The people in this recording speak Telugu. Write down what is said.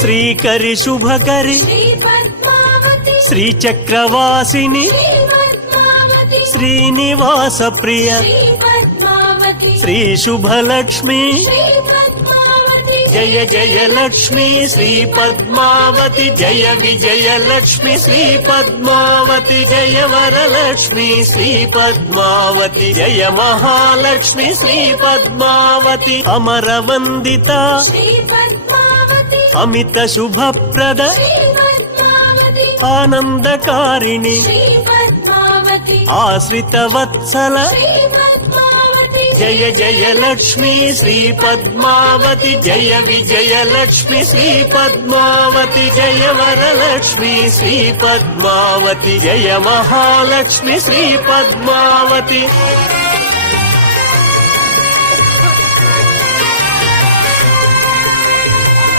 శ్రీకరి శుభకరి శ్రీచక్రవాసిని శ్రీనివాస ప్రియ శ్రీ శుభలక్ష్మి జయ జయ లక్ష్మి శ్రీ పద్మావతి జయ విజయ లక్ష్మి శ్రీ పద్మావతి జయ వరలక్ష్మి శ్రీ పద్మావతి జయ మహాలక్ష్మి శ్రీ పద్మావతి అమర వందిత అమిత శుభప్రద ఆనందకారిణి ఆశ్రిత వత్సల జయ జయ లక్ష్మి శ్రీ పద్మావతి జయ విజయ లక్ష్మి శ్రీ పద్మావతి జయ వరలక్ష్మి శ్రీ పద్మావతి జయ మహాలక్ష్మి శ్రీ పద్మావతి